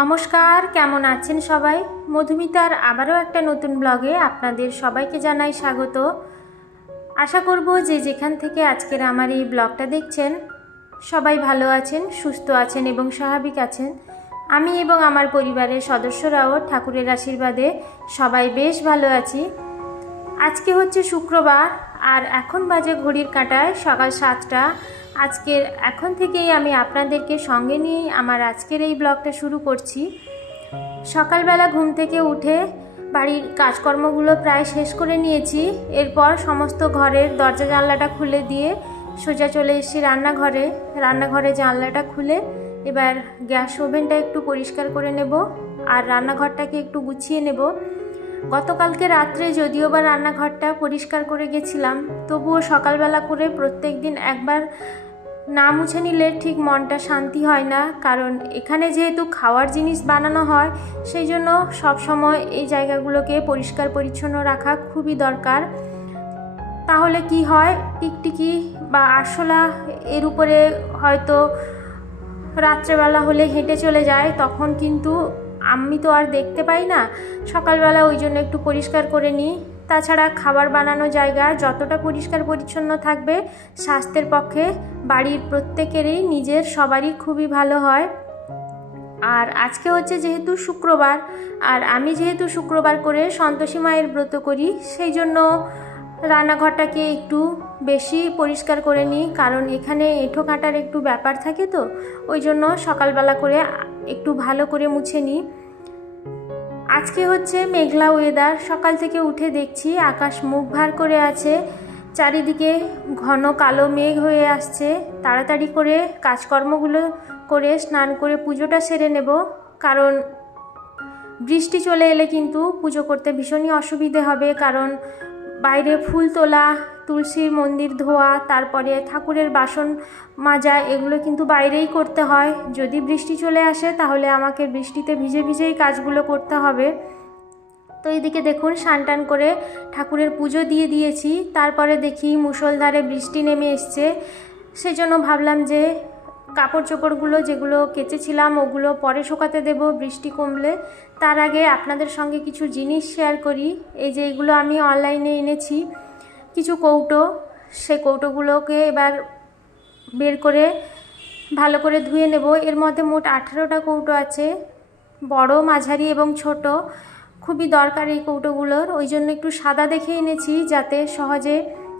নমস্কার, কেমন আছেন সবাই? মধুমিতার আবারও একটা নতুন ব্লগে আপনাদের সবাইকে জানাই স্বাগত। আশা করব যে যেখান থেকে আজকের আমার এই ব্লগটা দেখছেন সবাই ভালো আছেন, সুস্থ আছেন এবং স্বাভাবিক আছেন। আমি এবং আমার পরিবারের সদস্যরাও ঠাকুরের আশীর্বাদে সবাই বেশ ভালো আছি। আজকে হচ্ছে শুক্রবার আর এখন বাজে ঘড়ির কাঁটায় সকাল 7টা। এখন থেকেই আমি আপনাদেরকে সঙ্গে নিয়েই আমার আজকের এই ব্লগটা শুরু করছি। সকালবেলা ঘুম থেকে উঠে বাড়ির কাজকর্মগুলো প্রায় শেষ করে নিয়েছি। এরপর সমস্ত ঘরের দরজা জানলাটা খুলে দিয়ে সোজা চলে এসেছি রান্নাঘরে জানলাটা খুলে এবার গ্যাস ওভেনটা একটু পরিষ্কার করে নেব আর রান্নাঘরটাকে একটু গুছিয়ে নেব। গতকালকে রাত্রে যদিও বা রান্নাঘরটা পরিষ্কার করে গেছিলাম, তবুও সকালবেলা করে প্রত্যেক দিন একবার না মুছে নিলে ঠিক মনটা শান্তি হয় না। কারণ এখানে যেহেতু খাওয়ার জিনিস বানানো হয়, সেই জন্য সবসময় এই জায়গাগুলোকে পরিষ্কার পরিচ্ছন্ন রাখা খুবই দরকার। তাহলে কি হয়, টিকটিকি বা আরশোলা এর উপরে হয়তো রাত্রেবেলা হলে হেঁটে চলে যায়, তখন কিন্তু আমি তো আর দেখতে পাই না। সকালবেলা ওই জন্য একটু পরিষ্কার করে নিই। তাছাড়া খাবার বানানো জায়গা যতটা পরিষ্কার পরিচ্ছন্ন থাকবে স্বাস্থ্যের পক্ষে বাড়ির প্রত্যেকেরই নিজের সবারই খুবই ভালো হয়। আর আজকে হচ্ছে যেহেতু শুক্রবার, আর আমি যেহেতু শুক্রবার করে সন্তোষী মায়ের ব্রত করি, সেই জন্য রান্নাঘরটাকে একটু বেশি পরিষ্কার করে নিই। কারণ এখানে এঁঠো কাঁটার একটু ব্যাপার থাকে, তো ওই জন্য সকালবেলা করে একটু ভালো করে মুছে নিই। আজকে হচ্ছে মেঘলা ওয়েদার। সকাল থেকে উঠে দেখছি আকাশ মুখ ভার করে আছে, চারিদিকে ঘন কালো মেঘ হয়ে আসছে। তাড়াতাড়ি করে কাজকর্মগুলো করে স্নান করে পুজোটা সেরে নেব। কারণ বৃষ্টি চলে এলে কিন্তু পুজো করতে ভীষণই অসুবিধে হবে। কারণ বাইরে ফুল তোলা, তুলসীর মন্দির ধোয়া, তারপরে ঠাকুরের বাসন মাজা, এগুলো কিন্তু বাইরেই করতে হয়। যদি বৃষ্টি চলে আসে তাহলে আমাকে বৃষ্টিতে ভিজে ভিজেই কাজগুলো করতে হবে। তো এইদিকে দেখুন স্নান করে ঠাকুরের পুজো দিয়ে দিয়েছি। তারপরে দেখি মুষলধারে বৃষ্টি নেমে এসছে। সেজন্য ভাবলাম যে কাপড় চোপড়গুলো যেগুলো কেচেছিলাম ওগুলো পরে শুকাতে দেব বৃষ্টি কমলে। তার আগে আপনাদের সঙ্গে কিছু জিনিস শেয়ার করি। এই যে এগুলো আমি অনলাইনে এনেছি, কিছু কৌটো। সেই কৌটোগুলোকে এবার বের করে ভালো করে ধুয়ে নেব। এর মধ্যে মোট 18টা কৌটো আছে, বড়, মাঝারি এবং ছোট। খুবই দরকার এই কৌটোগুলোর, ওই জন্য একটু সাদা দেখে এনেছি, যাতে সহজে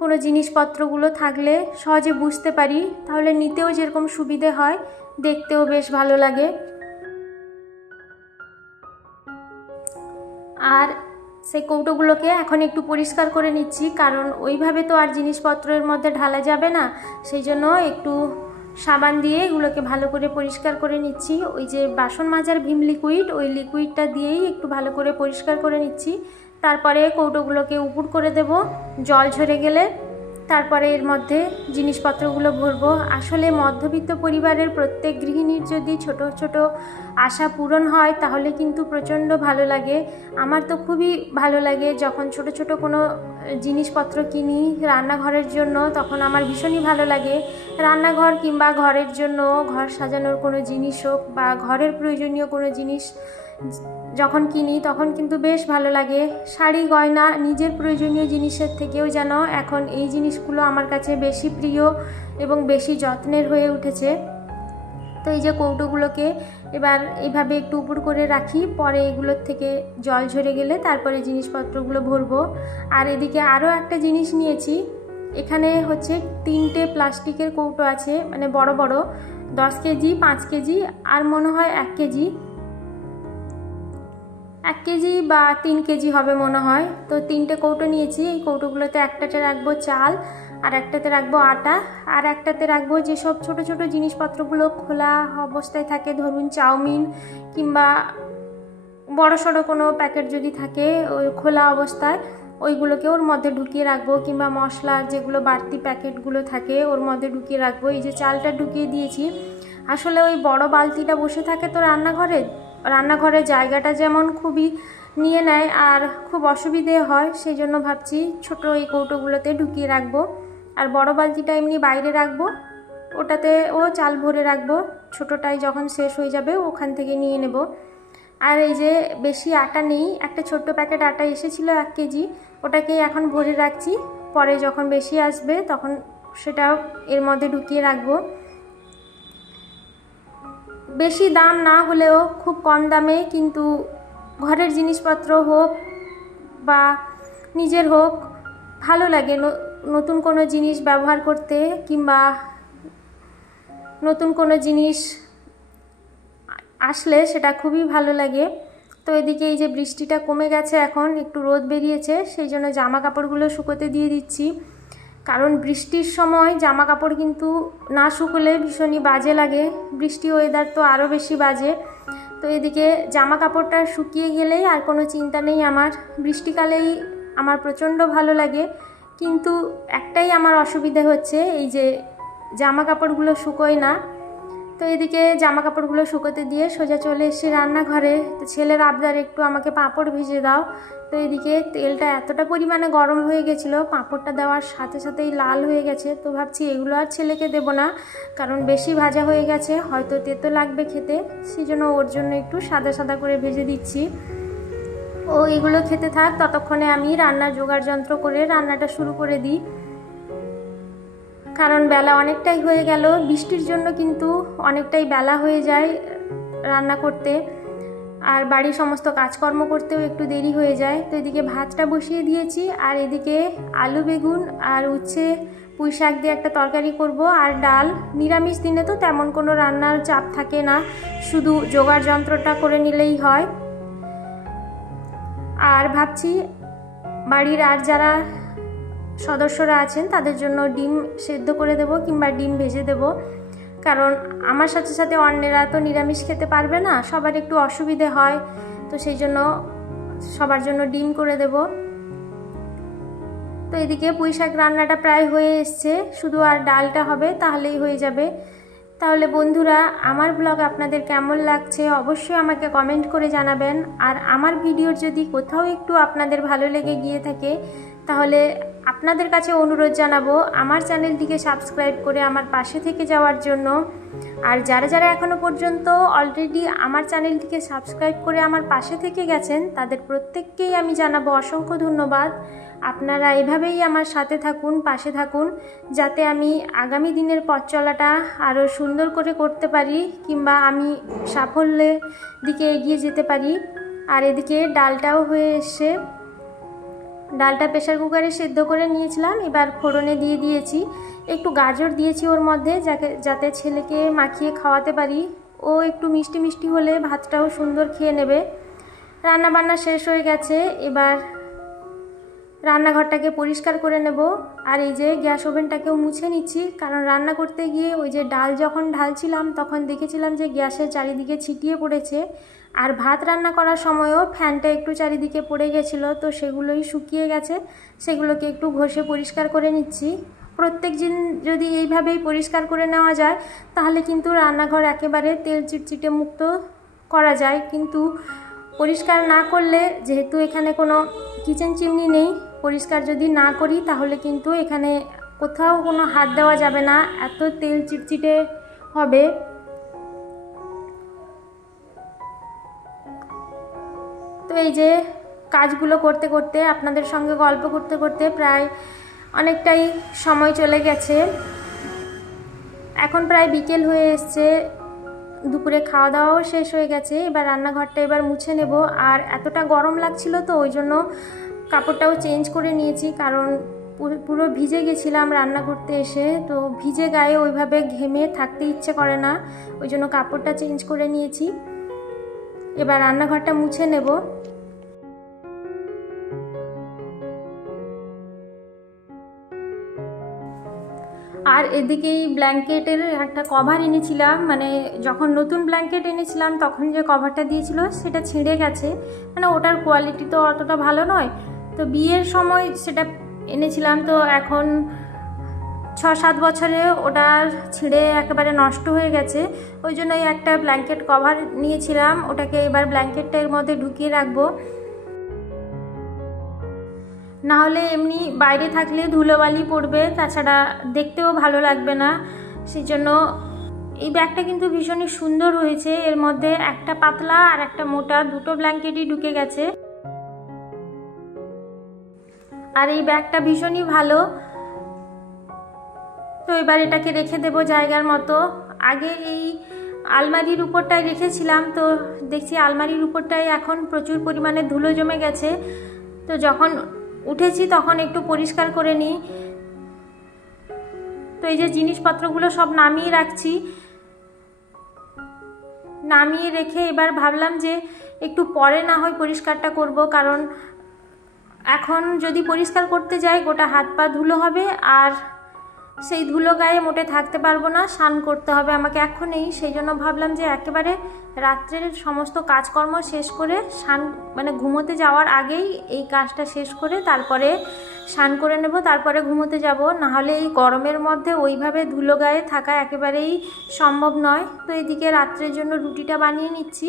কোনো জিনিসপত্রগুলো থাকলে সহজে বুঝতে পারি, তাহলে নিতেও যেরকম সুবিধে হয়, দেখতেও বেশ ভালো লাগে। আর সেই কৌটোগুলোকে এখন একটু পরিষ্কার করে নিচ্ছি, কারণ ওইভাবে তো আর জিনিসপত্রের মধ্যে ঢালা যাবে না। সেই জন্য একটু সাবান দিয়ে এগুলোকে ভালো করে পরিষ্কার করে নিচ্ছি। ওই যে বাসন মাজার ভীম লিকুইড, ওই লিকুইডটা দিয়েই একটু ভালো করে পরিষ্কার করে নিচ্ছি। তারপরে কৌটোগুলোকে উপুড় করে দেব, জল ঝরে গেলে তারপরে এর মধ্যে জিনিসপত্রগুলো ভরবো। আসলে মধ্যবিত্ত পরিবারের প্রত্যেক গৃহিণীর যদি ছোট ছোট আশা পূরণ হয় তাহলে কিন্তু প্রচণ্ড ভালো লাগে। আমার তো খুবই ভালো লাগে যখন ছোট ছোট কোনো জিনিসপত্র কিনি রান্নাঘরের জন্য, তখন আমার ভীষণই ভালো লাগে। রান্নাঘর কিংবা ঘরের জন্য ঘর সাজানোর কোনো জিনিস হোক বা ঘরের প্রয়োজনীয় কোনো জিনিস যখন কিনি তখন কিন্তু বেশ ভালো লাগে। শাড়ি গয়না নিজের প্রয়োজনীয় জিনিসের থেকেও যেন এখন এই জিনিসগুলো আমার কাছে বেশি প্রিয় এবং বেশি যত্নের হয়ে উঠেছে। তো এই যে কৌটোগুলোকে এবার এইভাবে একটু উপর করে রাখি, পরে এগুলোর থেকে জল ঝরে গেলে তারপরে জিনিসপত্রগুলো ভরবো। আর এদিকে আরও একটা জিনিস নিয়েছি, এখানে হচ্ছে 3টে প্লাস্টিকের কৌটো আছে, মানে বড় বড়, 10 কেজি, 5 কেজি আর মনে হয় 1 কেজি, 1 কেজি বা 3 কেজি হবে মনে হয়। তো 3টে কৌটো নিয়েছি। এই কৌটোগুলোতে একটাতে রাখবো চাল, আর একটাতে রাখবো আটা, আর একটাতে রাখবো যেসব ছোট ছোট জিনিসপত্রগুলো খোলা অবস্থায় থাকে, ধরুন চাউমিন কিংবা বড় সড়ো কোনো প্যাকেট যদি থাকে ওই খোলা অবস্থায়, ওইগুলোকে ওর মধ্যে ঢুকিয়ে রাখবো, কিংবা মশলার যেগুলো বাড়তি প্যাকেটগুলো থাকে ওর মধ্যে ঢুকিয়ে রাখবো। এই যে চালটা ঢুকিয়ে দিয়েছি। আসলে ওই বড় বালতিটা বসে থাকে তো রান্নাঘরের জায়গাটা যেমন খুবই নিয়ে নেয় আর খুব অসুবিধে হয়, সেই জন্য ভাবছি ছোট এই কৌটোগুলোতে ঢুকিয়ে রাখবো। আর বড় বালতিটা এমনি বাইরে রাখবো, ওটাতেও চাল ভরে রাখবো, ছোটোটাই যখন শেষ হয়ে যাবে ওখান থেকে নিয়ে নেব। আর এই যে বেশি আটা নেই, একটা ছোট্ট প্যাকেট আটা এসেছিলো 1 কেজি, ওটাকেই এখন ভরে রাখছি, পরে যখন বেশি আসবে তখন সেটাও এর মধ্যে ঢুকিয়ে রাখবো। বেশি দাম না হলেও খুব কম দামে কিন্তু ঘরের জিনিসপত্র হোক বা নিজের হোক ভালো লাগে নতুন কোনো জিনিস ব্যবহার করতে, কিংবা নতুন কোনো জিনিস আসলে সেটা খুবই ভালো লাগে। তো এদিকে এই যে বৃষ্টিটা কমে গেছে, এখন একটু রোদ বেরিয়েছে, সেই জন্য জামা কাপড়গুলো শুকোতে দিয়ে দিচ্ছি। কারণ বৃষ্টির সময় জামা কাপড় কিন্তু না শুকোলে ভীষণই বাজে লাগে, বৃষ্টি ওয়েদার তো আরও বেশি বাজে। তো এদিকে জামা কাপড়টা শুকিয়ে গেলেই আর কোনো চিন্তা নেই আমার। বৃষ্টিকালেই আমার প্রচণ্ড ভালো লাগে, কিন্তু একটাই আমার অসুবিধা হচ্ছে, এই যে জামা কাপড়গুলো শুকোয় না। তো এদিকে জামা কাপড়গুলো শুকোতে দিয়ে সোজা চলে এসেছি রান্নাঘরে। তো ছেলের আবদার একটু আমাকে পাঁপড় ভেজে দাও। তো এদিকে তেলটা এতটা পরিমাণে গরম হয়ে গেছিলো, পাঁপড়টা দেওয়ার সাথে সাথেই লাল হয়ে গেছে। তো ভাবছি এগুলো আর ছেলেকে দেবো না, কারণ বেশি ভাজা হয়ে গেছে, হয়তো তেতো লাগবে খেতে, সেই জন্য ওর জন্য একটু সাদা সাদা করে ভেজে দিচ্ছি। ও এগুলো খেতে থাক, ততক্ষণে আমি রান্নার জোগাড় যন্ত্র করে রান্নাটা শুরু করে দিই। কারণ বেলা অনেকটাই হয়ে গেল, বৃষ্টির জন্য কিন্তু অনেকটাই বেলা হয়ে যায় রান্না করতে, আর বাড়ির সমস্ত কাজকর্ম করতেও একটু দেরি হয়ে যায়। তো এদিকে ভাতটা বসিয়ে দিয়েছি, আর এদিকে আলু বেগুন আর উচ্ছে পুঁই শাক দিয়ে একটা তরকারি করব, আর ডাল। নিরামিষ দিনে তো তেমন কোনো রান্নার চাপ থাকে না, শুধু জোগাড় যন্ত্রটা করে নিলেই হয়। আর ভাবছি বাড়ির আর যারা সদস্যরা আছেন তাদের জন্য ডিম সেদ্ধ করে দেব, কিংবা ডিম ভেজে দেব, কারণ আমার সাথে সাথে অন্যেরা তো নিরামিষ খেতে পারবে না, সবার একটু অসুবিধে হয়, তো সেই জন্য সবার জন্য ডিম করে দেব। তো এদিকে পুঁই শাক রান্নাটা প্রায় হয়ে এসছে, শুধু আর ডালটা হবে, তাহলেই হয়ে যাবে। তাহলে বন্ধুরা, আমার ব্লগ আপনাদের কেমন লাগছে অবশ্যই আমাকে কমেন্ট করে জানাবেন। আর আমার ভিডিওর যদি কোথাও একটু আপনাদের ভালো লেগে গিয়ে থাকে, তাহলে আপনাদের কাছে অনুরোধ জানাবো আমার চ্যানেলটিকে সাবস্ক্রাইব করে আমার পাশে থেকে যাওয়ার জন্য। আর যারা যারা এখনও পর্যন্ত অলরেডি আমার চ্যানেলটিকে সাবস্ক্রাইব করে আমার পাশে থেকে গেছেন, তাদের প্রত্যেককেই আমি জানাবো অসংখ্য ধন্যবাদ। আপনারা এভাবেই আমার সাথে থাকুন, পাশে থাকুন, যাতে আমি আগামী দিনের পথ চলাটা আরও সুন্দর করে করতে পারি, কিংবা আমি সাফল্যের দিকে এগিয়ে যেতে পারি। আর এদিকে ডালটাও হয়ে এসছে, ডালটা প্রেসার কুকারে সেদ্ধ করে নিয়েছিলাম, এবার ফোড়নে দিয়ে দিয়েছি, একটু গাজর দিয়েছি ওর মধ্যে, যাতে ছেলেকে মাখিয়ে খাওয়াতে পারি, ও একটু মিষ্টি মিষ্টি হলে ভাতটাও সুন্দর খেয়ে নেবে। রান্নাবান্না শেষ হয়ে গেছে, এবার রান্নাঘরটাকে পরিষ্কার করে নেব। আর এই যে গ্যাস ওভেনটাকেও মুছে নিচ্ছি, কারণ রান্না করতে গিয়ে ওই যে ডাল যখন ঢালছিলাম তখন দেখেছিলাম যে গ্যাসের চারিদিকে ছিটিয়ে পড়েছে, আর ভাত রান্না করার সময়ও ফ্যানটা একটু চারিদিকে পড়ে গেছিলো, তো সেগুলোই শুকিয়ে গেছে, সেগুলোকে একটু ঘষে পরিষ্কার করে নিচ্ছি। প্রত্যেক দিন যদি এইভাবেই পরিষ্কার করে নেওয়া যায়, তাহলে কিন্তু রান্নাঘর একেবারে তেল চিটচিটে মুক্ত করা যায়। কিন্তু পরিষ্কার না করলে, যেহেতু এখানে কোনো কিচেন চিমনি নেই, পরিষ্কার যদি না করি তাহলে কিন্তু এখানে কোথাও কোনো হাত দেওয়া যাবে না, এত তেল চিটচিটে হবে। তো এই যে কাজগুলো করতে করতে, আপনাদের সঙ্গে গল্প করতে করতে প্রায় অনেকটাই সময় চলে গেছে। এখন প্রায় বিকেল হয়ে এসছে, দুপুরে খাওয়া দাওয়াও শেষ হয়ে গেছে, এবার রান্নাঘরটা এবার মুছে নেব। আর এতটা গরম লাগছিল, তো ওই জন্য কাপড়টাও চেঞ্জ করে নিয়েছি, কারণ পুরো ভিজে গেছিলাম রান্না করতে এসে, তো ভিজে গায়ে ওইভাবে ঘেমে থাকতে ইচ্ছে করে না, ওই জন্য কাপড়টা চেঞ্জ করে নিয়েছি। এবার রান্নাঘরটা মুছে নেব। আর এদিকেই ব্ল্যাঙ্কেটের একটা কভার এনেছিলাম, মানে যখন নতুন ব্ল্যাঙ্কেট এনেছিলাম তখন যে কভারটা দিয়েছিল সেটা ছিঁড়ে গেছে, মানে ওটার কোয়ালিটি তো অতটা ভালো নয়। তো বিয়ের সময় সেটা এনেছিলাম, তো এখন 6-7 বছরে ওটা ছিঁড়ে একেবারে নষ্ট হয়ে গেছে, ওই জন্য একটা ব্ল্যাঙ্কেট কভার নিয়েছিলাম, ওটাকে এবার ব্ল্যাঙ্কেটটা এর মধ্যে ঢুকিয়ে রাখবো, নাহলে এমনি বাইরে থাকলে ধুলোবালি পড়বে, তাছাড়া দেখতেও ভালো লাগবে না। সেই জন্য এই ব্যাগটা কিন্তু ভীষণই সুন্দর হয়েছে। এর মধ্যে একটা পাতলা আর একটা মোটা দুটো ব্ল্যাঙ্কেটই ঢুকে গেছে। আর এই ব্যাগটা ভীষণই ভালো। তো এবার এটাকে রেখে দেব জায়গার মতো। আগে এই আলমারির উপরটায় রেখেছিলাম, তো দেখছি আলমারির উপরটায় এখন প্রচুর পরিমাণে ধুলো জমে গেছে। তো যখন উঠেছি তখন একটু পরিষ্কার করে নিই। তো এই যে জিনিসপত্রগুলো সব নামিয়ে রাখছি, নামিয়ে রেখে এবার ভাবলাম যে একটু পরে না হয় পরিষ্কারটা করব, কারণ এখন যদি পরিষ্কার করতে যাই গোটা হাত পা ধুলো হবে, আর সেই ধুলো গায়ে মোটে থাকতে পারবো না, স্নান করতে হবে আমাকে এখনই। সেই জন্য ভাবলাম যে একেবারে রাত্রের সমস্ত কাজকর্ম শেষ করে স্নান মানে ঘুমোতে যাওয়ার আগেই এই কাজটা শেষ করে তারপরে স্নান করে নেব, তারপরে ঘুমোতে যাব। নাহলে এই গরমের মধ্যে ওইভাবে ধুলো গায়ে থাকা একেবারেই সম্ভব নয়। তো এদিকে রাত্রের জন্য রুটিটা বানিয়ে নিচ্ছি।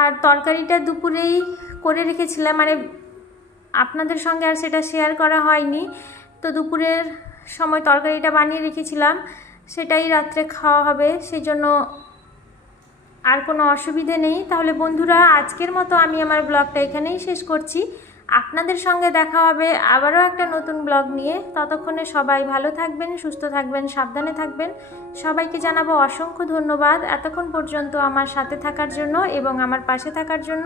আর তরকারিটা দুপুরেই করে রেখেছিলাম, মানে আপনাদের সঙ্গে আর সেটা শেয়ার করা হয়নি। তো দুপুরের সময় তরকারিটা বানিয়ে রেখেছিলাম, সেটাই রাত্রে খাওয়া হবে, সেই জন্য আর কোনো অসুবিধে নেই। তাহলে বন্ধুরা, আজকের মতো আমি আমার ব্লগটা এখানেই শেষ করছি। আপনাদের সঙ্গে দেখা হবে আবারও একটা নতুন ব্লগ নিয়ে। ততক্ষণে সবাই ভালো থাকবেন, সুস্থ থাকবেন, সাবধানে থাকবেন। সবাইকে জানাবো অসংখ্য ধন্যবাদ এতক্ষণ পর্যন্ত আমার সাথে থাকার জন্য এবং আমার পাশে থাকার জন্য।